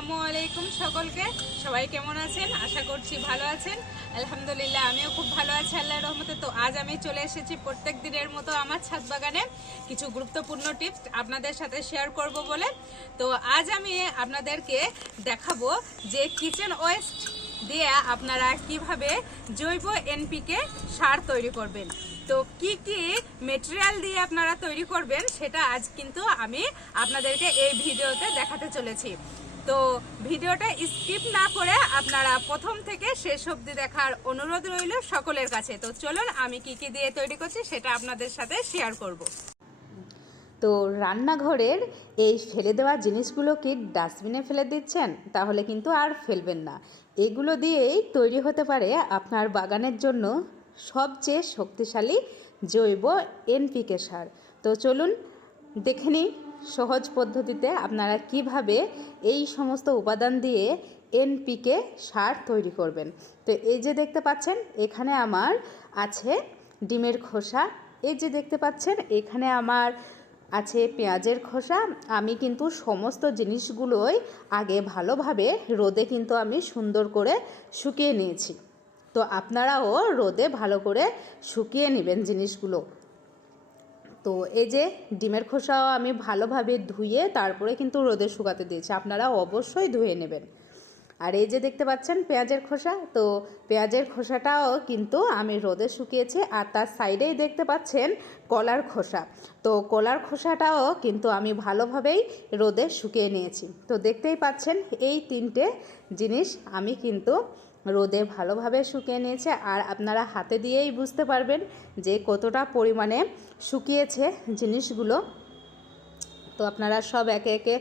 আসসালামু আলাইকুম সকলকে। সবাই কেমন আছেন? আশা করছি ভালো আছেন। আলহামদুলিল্লাহ আমিও খুব ভালো আছি আল্লাহর রহমতে। তো আজ আমি চলে এসেছি প্রত্যেক দিনের মতো আমার ছাদ বাগানে কিছু গুরুত্বপূর্ণ টিপস আপনাদের সাথে শেয়ার করব বলে। তো আজ আমি আপনাদেরকে দেখাবো যে কিচেন ওয়েস্ট দিয়ে আপনারা কিভাবে জৈব এনপিকে সার তৈরি করবেন। তো কি কি মেটেরিয়াল দিয়ে আপনারা তৈরি করবেন সেটা আজ কিন্তু আমি আপনাদেরকে এই ভিডিওতে দেখাতে চলেছি। তো ভিডিওটা স্কিপ না করে আপনারা প্রথম থেকে শেষ অবধি দেখার অনুরোধ রইল সকলের কাছে। তো চলুন আমি কি কি দিয়ে তৈরি করছি সেটা আপনাদের সাথে শেয়ার করব। তো রান্নাঘরের এই ফেলে দেওয়া জিনিসগুলো কি ডাস্টবিনে ফেলে দিচ্ছেন? তাহলে কিন্তু আর ফেলবেন না। এগুলো দিয়েই তৈরি হতে পারে আপনার বাগানের জন্য সবচেয়ে শক্তিশালী জৈব এনপিকে সার। তো চলুন দেখে নিই সহজ পদ্ধতিতে আপনারা কিভাবে এই সমস্ত উপাদান দিয়ে এনপিকে সার তৈরি করবেন। তো এই যে দেখতে পাচ্ছেন এখানে আমার আছে ডিমের খোসা, এই যে দেখতে পাচ্ছেন এখানে আমার আছে পেঁয়াজের খোসা। আমি কিন্তু সমস্ত জিনিসগুলোই আগে ভালোভাবে রোদে কিন্তু আমি সুন্দর করে শুকিয়ে নিয়েছি। তো আপনারাও রোদে ভালো করে শুকিয়ে নেবেন জিনিসগুলো। তো এই যে ডিমের খোসাও আমি ভালোভাবে ধুয়ে তারপরে কিন্তু রোদে শুকাতে দিয়েছি, আপনারা অবশ্যই ধুয়ে নেবেন। আর এই যে দেখতে পাচ্ছেন পেঁয়াজের খোসা, তো পেঁয়াজের খোসাটাও কিন্তু আমি রোদে শুকিয়েছি। আর তার সাইডেই দেখতে পাচ্ছেন কলার খোসা, তো কলার খোসাটাও কিন্তু আমি ভালোভাবেই রোদে শুকিয়ে নিয়েছি। তো দেখতেই পাচ্ছেন এই তিনটে জিনিস আমি কিন্তু রোদে ভালোভাবে শুকিয়ে নিয়েছি। আর আপনারা হাতে দিয়েই বুঝতে পারবেন যে কতটা পরিমাণে শুকিয়েছে জিনিসগুলো। তো আপনারা সব একে একে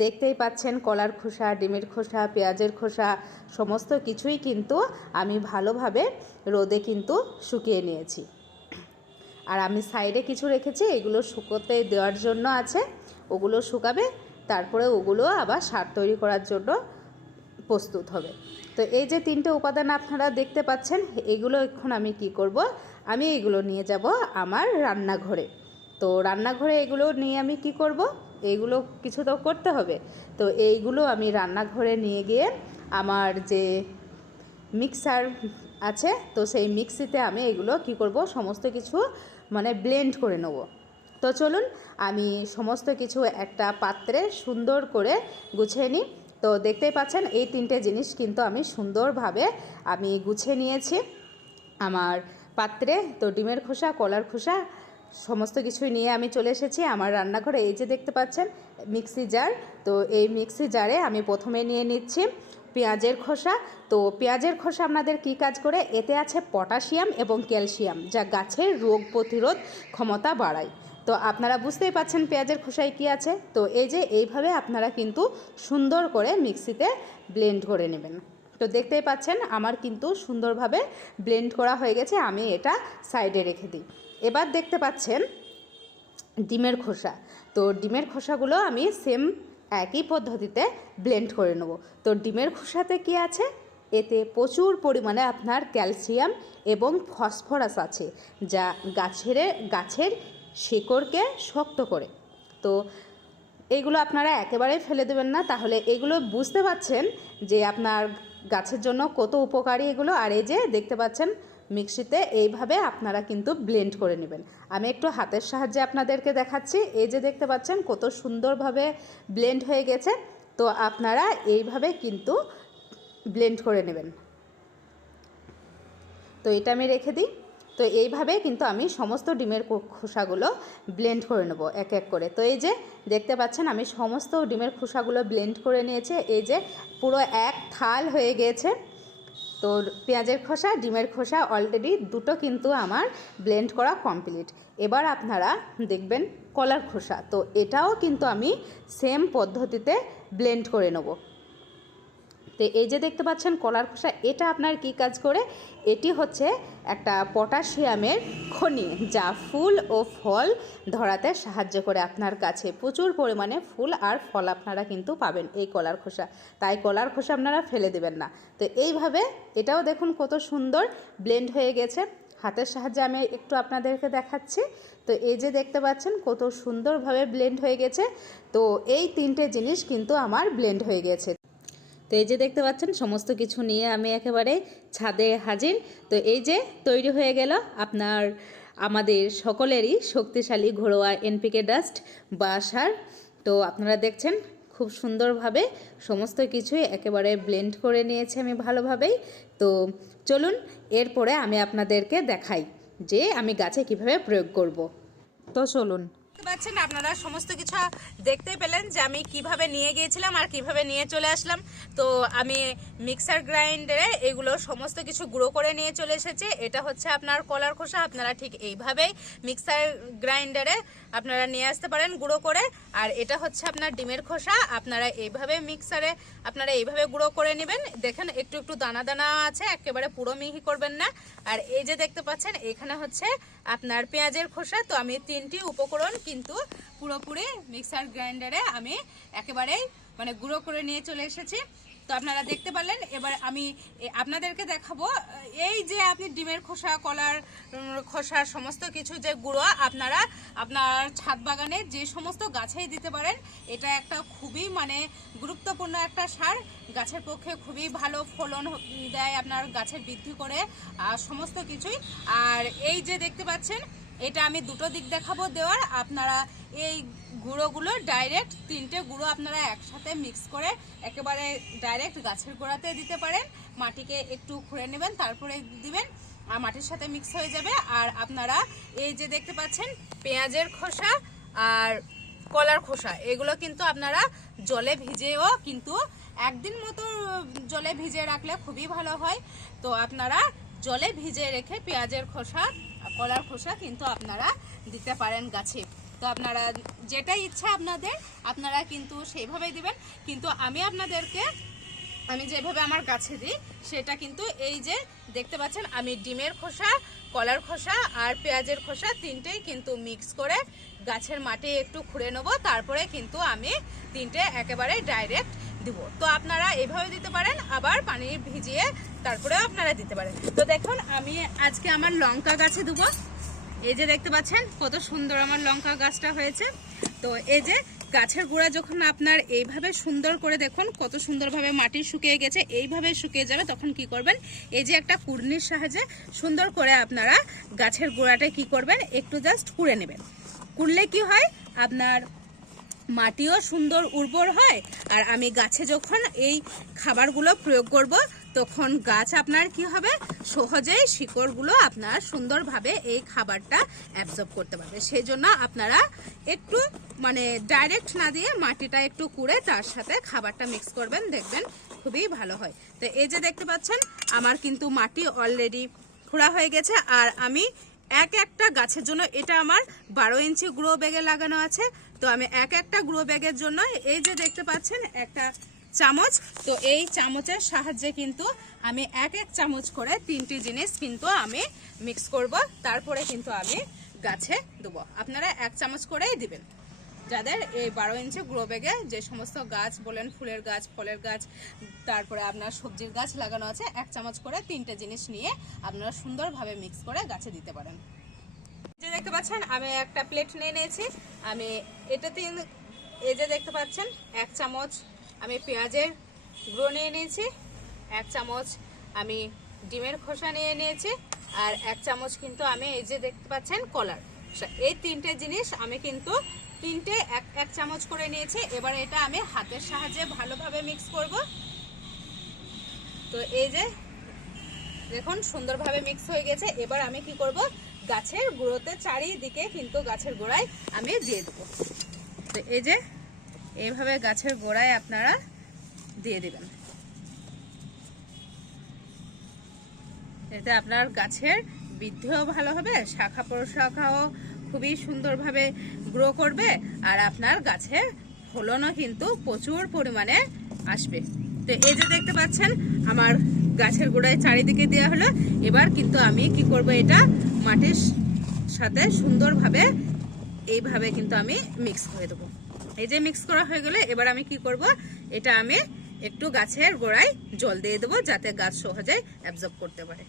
দেখতেই পাচ্ছেন কলার খোসা, ডিমের খোসা, পেঁয়াজের খোসা সমস্ত কিছুই কিন্তু আমি ভালোভাবে রোদে কিন্তু শুকিয়ে নিয়েছি। আর আমি সাইডে কিছু রেখেছি, এগুলো শুকোতে দেওয়ার জন্য আছে, ওগুলো শুকাবে, তারপরে ওগুলো আবার সার তৈরি করার জন্য প্রস্তুত হবে। তো এই যে তিনটে উপাদান আপনারা দেখতে পাচ্ছেন, এগুলো এখন আমি কি করব, আমি এগুলো নিয়ে যাব আমার রান্নাঘরে। তো রান্নাঘরে এগুলো নিয়ে আমি কি করব, এইগুলো কিছু তো করতে হবে। তো এইগুলো আমি রান্নাঘরে নিয়ে গিয়ে আমার যে মিক্সার আছে, তো সেই মিক্সিতে আমি এগুলো কি করব, সমস্ত কিছু মানে ব্লেন্ড করে নেব। তো চলুন আমি সমস্ত কিছু একটা পাত্রে সুন্দর করে গুছিয়ে নিই। তো দেখতেই পাচ্ছেন এই তিনটে জিনিস কিন্তু আমি সুন্দরভাবে আমি গুছিয়ে নিয়েছি আমার পাত্রে। তো ডিমের খোসা, কলার খোসা সমস্ত কিছুই নিয়ে আমি চলে এসেছি আমার রান্নাঘরে। এই যে দেখতে পাচ্ছেন মিক্সি জার, তো এই মিক্সি জারে আমি প্রথমে নিয়ে নিচ্ছি পেঁয়াজের খোসা। তো পেঁয়াজের খোসা আপনাদের কী কাজ করে, এতে আছে পটাশিয়াম এবং ক্যালসিয়াম, যা গাছের রোগ প্রতিরোধ ক্ষমতা বাড়ায়। তো আপনারা বুঝতেই পাচ্ছেন পেঁয়াজের খোসায় কী আছে। তো এই যে এইভাবে আপনারা কিন্তু সুন্দর করে মিক্সিতে ব্লেন্ড করে নেবেন। তো দেখতেই পাচ্ছেন আমার কিন্তু সুন্দরভাবে ব্লেন্ড করা হয়ে গেছে, আমি এটা সাইডে রেখে দিই। এবার দেখতে পাচ্ছেন ডিমের খোসা, তো ডিমের খোসাগুলো আমি সেম একই পদ্ধতিতে ব্লেন্ড করে নেব। তো ডিমের খোসাতে কি আছে, এতে প্রচুর পরিমাণে আপনার ক্যালসিয়াম এবং ফসফরাস আছে, যা গাছের শিকড়কে শক্ত করে। তো এইগুলো আপনারা একেবারেই ফেলে দেবেন না, তাহলে এগুলো বুঝতে পাচ্ছেন যে আপনার গাছের জন্য কত উপকারী এগুলো। আর এই যে দেখতে পাচ্ছেন মিক্সিতে এইভাবে আপনারা কিন্তু ব্লেন্ড করে নেবেন। আমি একটু হাতের সাহায্যে আপনাদেরকে দেখাচ্ছি। এই যে দেখতে পাচ্ছেন কত সুন্দরভাবে ব্লেন্ড হয়ে গেছে। তো আপনারা এইভাবে কিন্তু ব্লেন্ড করে নেবেন। তো এটা আমি রেখে দিই। তো এইভাবে কিন্তু আমি সমস্ত ডিমের খোসাগুলো ব্লেন্ড করে নেব এক এক করে। তো এই যে দেখতে পাচ্ছেন আমি সমস্ত ডিমের খোসাগুলো ব্লেন্ড করে নিয়েছি। এই যে পুরো এক থাল হয়ে গিয়েছে। তো পেঁয়াজের খোসা, ডিমের খোসা অলরেডি দুটো কিন্তু আমার ব্লেন্ড করা কমপ্লিট। এবার আপনারা দেখবেন কলার খোসা, তো এটাও কিন্তু আমি সেম পদ্ধতিতে ব্লেন্ড করে নেব। তো এই যে দেখতে পাচ্ছেন কলার খোসা, এটা আপনার কি কাজ করে, এটি হচ্ছে একটা পটাশিয়ামের খনি, যা ফুল ও ফল ধরাতে সাহায্য করে। আপনার কাছে প্রচুর পরিমাণে ফুল আর ফল আপনারা কিন্তু পাবেন এই কলার খোসা, তাই কলার খোসা আপনারা ফেলে দেবেন না। তো এইভাবে এটাও দেখুন কত সুন্দর ব্লেন্ড হয়ে গেছে। হাতের সাহায্যে আমি একটু আপনাদেরকে দেখাচ্ছি। তো এই যে দেখতে পাচ্ছেন কত সুন্দরভাবে ব্লেন্ড হয়ে গেছে। তো এই তিনটে জিনিস কিন্তু আমার ব্লেন্ড হয়ে গেছে। তো এই যে দেখতে পাচ্ছেন সমস্ত কিছু নিয়ে আমি একেবারে ছাদে হাজির। তো এই যে তৈরি হয়ে গেল আপনার আমাদের সকলেরই শক্তিশালী ঘরোয়া এনপিকে ডাস্ট বা সার। তো আপনারা দেখছেন খুব সুন্দরভাবে সমস্ত কিছুই একেবারে ব্লেন্ড করে নিয়েছি আমি ভালোভাবেই। তো চলুন এরপরে আমি আপনাদেরকে দেখাই যে আমি গাছে কিভাবে প্রয়োগ করব। তো চলুন। দেখতে পাচ্ছেন আপনারা সমস্ত কিছু দেখতে পেলেন যে আমি কিভাবে নিয়ে গিয়েছিলাম আর কিভাবে নিয়ে চলে আসলাম। তো আমি মিক্সার গ্রাইন্ডারে এগুলো সমস্ত কিছু গুঁড়ো করে নিয়ে চলে এসেছি। এটা হচ্ছে আপনার কলার খোসা, আপনারা ঠিক এইভাবেই মিক্সার গ্রাইন্ডারে আপনারা নিয়ে আসতে পারেন গুঁড়ো করে। আর এটা হচ্ছে আপনার ডিমের খোসা, আপনারা এইভাবে মিক্সারে আপনারা এইভাবে গুঁড়ো করে নেবেন। দেখেন একটু একটু দানা দানা আছে, একেবারে পুরো মিহি করবেন না। আর এই যে দেখতে পাচ্ছেন এখানে হচ্ছে আপনার পেঁয়াজের খোসা। তো আমি তিনটি উপকরণ কিন্তু পুরোপুরি মিক্সার গ্রাইন্ডারে আমি একেবারেই মানে গুঁড়ো করে নিয়ে চলে এসেছি। তো আপনারা দেখতে পারলেন। এবার আমি আপনাদেরকে দেখাবো এই যে আপনি ডিমের খোসা, কলার খোসা সমস্ত কিছু যে গুঁড়ো আপনারা আপনার ছাদ বাগানে যে সমস্ত গাছেই দিতে পারেন। এটা একটা খুবই মানে গুরুত্বপূর্ণ একটা সার, গাছের পক্ষে খুবই ভালো ফলন দেয়, আপনার গাছের বৃদ্ধি করে সমস্ত কিছুই। আর এই যে দেখতে পাচ্ছেন এটা আমি দুটো দিক দেখাবো দেওয়ার। আপনারা এই গুঁড়োগুলো ডাইরেক্ট তিনটে গুঁড়ো আপনারা একসাথে মিক্স করে একেবারে ডাইরেক্ট গাছের গোড়াতে দিতে পারেন। মাটিকে একটু খুঁড়ে নেবেন, তারপরে দিবেন, আর মাটির সাথে মিক্স হয়ে যাবে। আর আপনারা এই যে দেখতে পাচ্ছেন পেঁয়াজের খোসা আর কলার খোসা, এগুলো কিন্তু আপনারা জলে ভিজেও কিন্তু একদিন মতো জলে ভিজিয়ে রাখলে খুবই ভালো হয়। তো আপনারা জলে ভিজিয়ে রেখে পেঁয়াজের খোসা, কলার খোসা কিন্তু আপনারা দিতে পারেন গাছে। তো আপনারা যেটা ইচ্ছা আপনাদের আপনারা কিন্তু সেইভাবেই দিবেন। কিন্তু আমি আপনাদেরকে আমি যেভাবে আমার গাছে দিই সেটা কিন্তু এই যে দেখতে পাচ্ছেন আমি ডিমের খোসা, কলার খোসা আর পেঁয়াজের খোসা তিনটেই কিন্তু মিক্স করে গাছের মাটি একটু খুঁড়ে নেবো, তারপরে কিন্তু আমি তিনটে একেবারে ডাইরেক্ট দিব। তো আপনারা এইভাবে দিতে পারেন, আবার পানি ভিজিয়ে তারপরেও আপনারা দিতে পারেন। তো দেখুন আমি আজকে আমার লঙ্কা গাছে দেবো। এই যে দেখতে পাচ্ছেন কত সুন্দর আমার লঙ্কা গাছটা হয়েছে। তো এই যে গাছের গোড়া যখন আপনার এইভাবে সুন্দর করে দেখুন কত সুন্দরভাবে মাটি শুকিয়ে গেছে, এইভাবে শুকিয়ে যাবে, তখন কি করবেন এই যে একটা কুড়নির সাহায্যে সুন্দর করে আপনারা গাছের গোড়াটা কি করবেন একটু জাস্ট কুড়ে নেবেন। কুড়লে কি হয় আপনার মাটিও সুন্দর উর্বর হয়। আর আমি গাছে যখন এই খাবারগুলো প্রয়োগ করব তখন গাছ আপনার কি হবে সহজেই শিকড়গুলো আপনার সুন্দরভাবে এই খাবারটা অ্যাবজর্ব করতে পারবে। সেই জন্য আপনারা একটু মানে ডাইরেক্ট না দিয়ে মাটিটা একটু কুড়ে তার সাথে খাবারটা মিক্স করবেন, দেখবেন খুবই ভালো হয়। তো এই যে দেখতে পাচ্ছেন আমার কিন্তু মাটি অলরেডি খোঁড়া হয়ে গেছে। আর আমি এক একটা গাছের জন্য এটা আমার 12 ইঞ্চি গ্রো ব্যাগে লাগানো আছে। তো আমি এক একটা গ্রো ব্যাগের জন্য এই যে দেখতে পাচ্ছেন একটা চামচ, তো এই চামচের সাহায্যে কিন্তু আমি এক এক চামচ করে তিনটি জিনিস কিন্তু আমি মিক্স করব, তারপরে কিন্তু আমি গাছে দেবো। আপনারা এক চামচ করেই দিবেন। যাদের এই 12 ইঞ্চি গ্রো ব্যাগে যে সমস্ত গাছ বলেন, ফুলের গাছ, ফলের গাছ, তারপরে আপনার সবজির গাছ লাগানো আছে, এক চামচ করে তিনটে জিনিস নিয়ে আপনারা সুন্দরভাবে মিক্স করে গাছে দিতে পারেন। যে দেখতে পাচ্ছেন আমি একটা প্লেট নিয়ে নিয়েছি। আমি এটাতে এই যে দেখতে পাচ্ছেন এক চামচ আমি পেঁয়াজের গুঁড়ো নিয়ে নিয়েছি, এক চামচ আমি ডিমের খোসা নিয়ে নিয়েছি, আর এক চামচ কিন্তু আমি এই যে দেখতে পাচ্ছেন কলার। এই তিনটে জিনিস আমি কিন্তু তিনটে এক চামচ করে নিয়েছি। এবার এটা আমি হাতের সাহায্যে ভালোভাবে মিক্স করব। তো এই যে দেখুন সুন্দরভাবে মিক্স হয়ে গেছে। এবার আমি কি করব গাছের গুঁড়োতে চারিদিকে কিন্তু গাছের গোড়ায় আমি দিয়ে দেবো। তো এই যে এইভাবে গাছের গোড়ায় আপনারা দিয়ে দিবেন, এতে আপনার গাছের বৃদ্ধিও ভালো হবে, শাখা প্রশাখাও খুবই সুন্দরভাবে গ্রো করবে, আর আপনার গাছের ফলনও কিন্তু প্রচুর পরিমাণে আসবে। তো এই যে দেখতে পাচ্ছেন আমার গাছের গোড়ায় চারিদিকে দেওয়া হলো। এবার কিন্তু আমি কি করব এটা মাটির সাথে সুন্দরভাবে এইভাবে কিন্তু আমি মিক্স করে দেবো। এই যে মিক্স করা হয়ে গেলে এবার আমি কি করব এটা আমি একটু গাছের গোড়ায় জল দিয়ে দেবো যাতে গাছ সহজে অ্যাবজর্ব করতে পারে।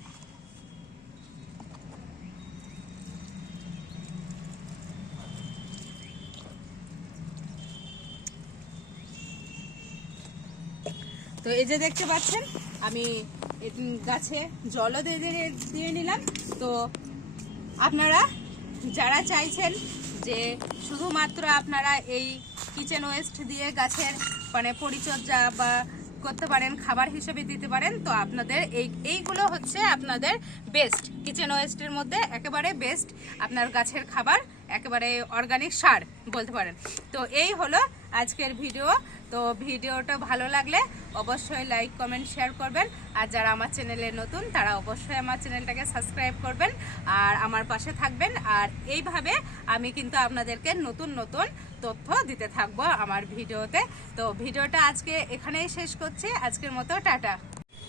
তো এই যে দেখতে পাচ্ছেন আমি গাছে জলও দিয়ে নিলাম। তো আপনারা যারা চাইছেন যে শুধুমাত্র আপনারা এই কিচেন ওয়েস্ট দিয়ে গাছের মানে পরিচর্যা বা করতে পারেন, খাবার হিসেবে দিতে পারেন, তো আপনাদের এইগুলো হচ্ছে আপনাদের বেস্ট, কিচেন ওয়েস্টের মধ্যে একেবারে বেস্ট আপনার গাছের খাবার, একেবারে অর্গানিক সার বলতে পারেন। তো এই হলো আজকের ভিডিও। তো ভিডিওটা ভালো লাগলে অবশ্যই লাইক কমেন্ট শেয়ার করবেন, আর যারা আমার চ্যানেলে নতুন তারা অবশ্যই আমার চ্যানেলটাকে সাবস্ক্রাইব করবেন আর আমার পাশে থাকবেন। আর এইভাবে আমি কিন্তু আপনাদেরকে নতুন নতুন তথ্য দিতে থাকবো আমার ভিডিওতে। তো ভিডিওটা আজকে এখানেই শেষ করছি, আজকের মতো টাটা।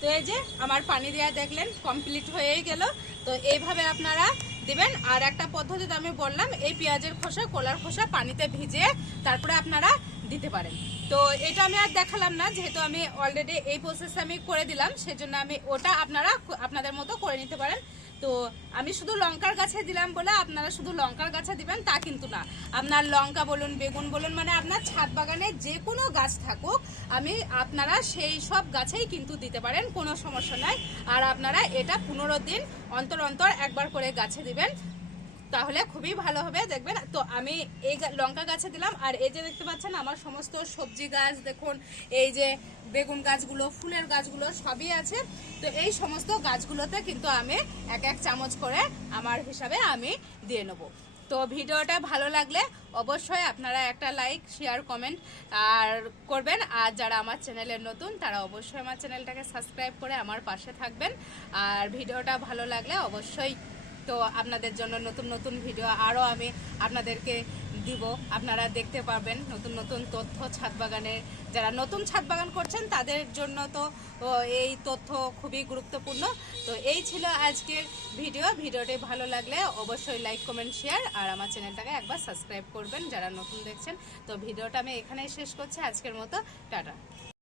তো এই যে আমার পানি দেওয়া দেখলেন কমপ্লিট হয়েই গেল। তো এইভাবে আপনারা দিবেন। আর একটা পদ্ধতিতে আমি বললাম, এই পেঁয়াজের খোসা, কলার খোসা পানিতে ভিজিয়ে তারপরে আপনারা দিতে পারেন। তো এটা আমি আর দেখালাম না, যেহেতু আমি অলরেডি এই প্রসেস আমি করে দিলাম, সেজন্য আমি ওটা আপনারা আপনাদের মতো করে নিতে পারেন। তো আমি শুধু লঙ্কার গাছে দিলাম বলে আপনারা শুধু লঙ্কার গাছে দিবেন তা কিন্তু না। আপনার লঙ্কা বলুন, বেগুন বলুন, মানে আপনার ছাদ বাগানে যে কোনো গাছ থাকুক আপনারা সেই সব গাছেই কিন্তু দিতে পারেন, কোনো সমস্যা নাই। আর আপনারা এটা 15 দিন অন্তর অন্তর একবার করে গাছে দিবেন, তাহলে খুবই ভালো হবে দেখবেন। তো আমি এই লঙ্কা গাছে দিলাম। আর এই যে দেখতে পাচ্ছেন আমার সমস্ত সবজি গাছ, দেখুন এই যে বেগুন গাছগুলো, ফুলের গাছগুলো সবই আছে। তো এই সমস্ত গাছগুলোতে কিন্তু আমি এক এক চামচ করে আমার হিসাবে আমি দিয়ে নেব। তো ভিডিওটা ভালো লাগলে অবশ্যই আপনারা একটা লাইক শেয়ার কমেন্ট আর করবেন। আর যারা আমার চ্যানেলে নতুন তারা অবশ্যই আমার চ্যানেলটাকে সাবস্ক্রাইব করে আমার পাশে থাকবেন। আর ভিডিওটা ভালো লাগলে অবশ্যই তো আপনাদের জন্য নতুন নতুন ভিডিও আরও আমি আপনাদেরকে দিব, আপনারা দেখতে পাবেন নতুন নতুন তথ্য ছাদ বাগানে। যারা নতুন ছাদ বাগান করছেন তাদের জন্য তো এই তথ্য খুবই গুরুত্বপূর্ণ। তো এই ছিল আজকের ভিডিওটি ভালো লাগলে অবশ্যই লাইক কমেন্ট শেয়ার আর আমার চ্যানেলটাকে একবার সাবস্ক্রাইব করবেন যারা নতুন দেখছেন। তো ভিডিওটা আমি এখানেই শেষ করছি, আজকের মতো টাটা।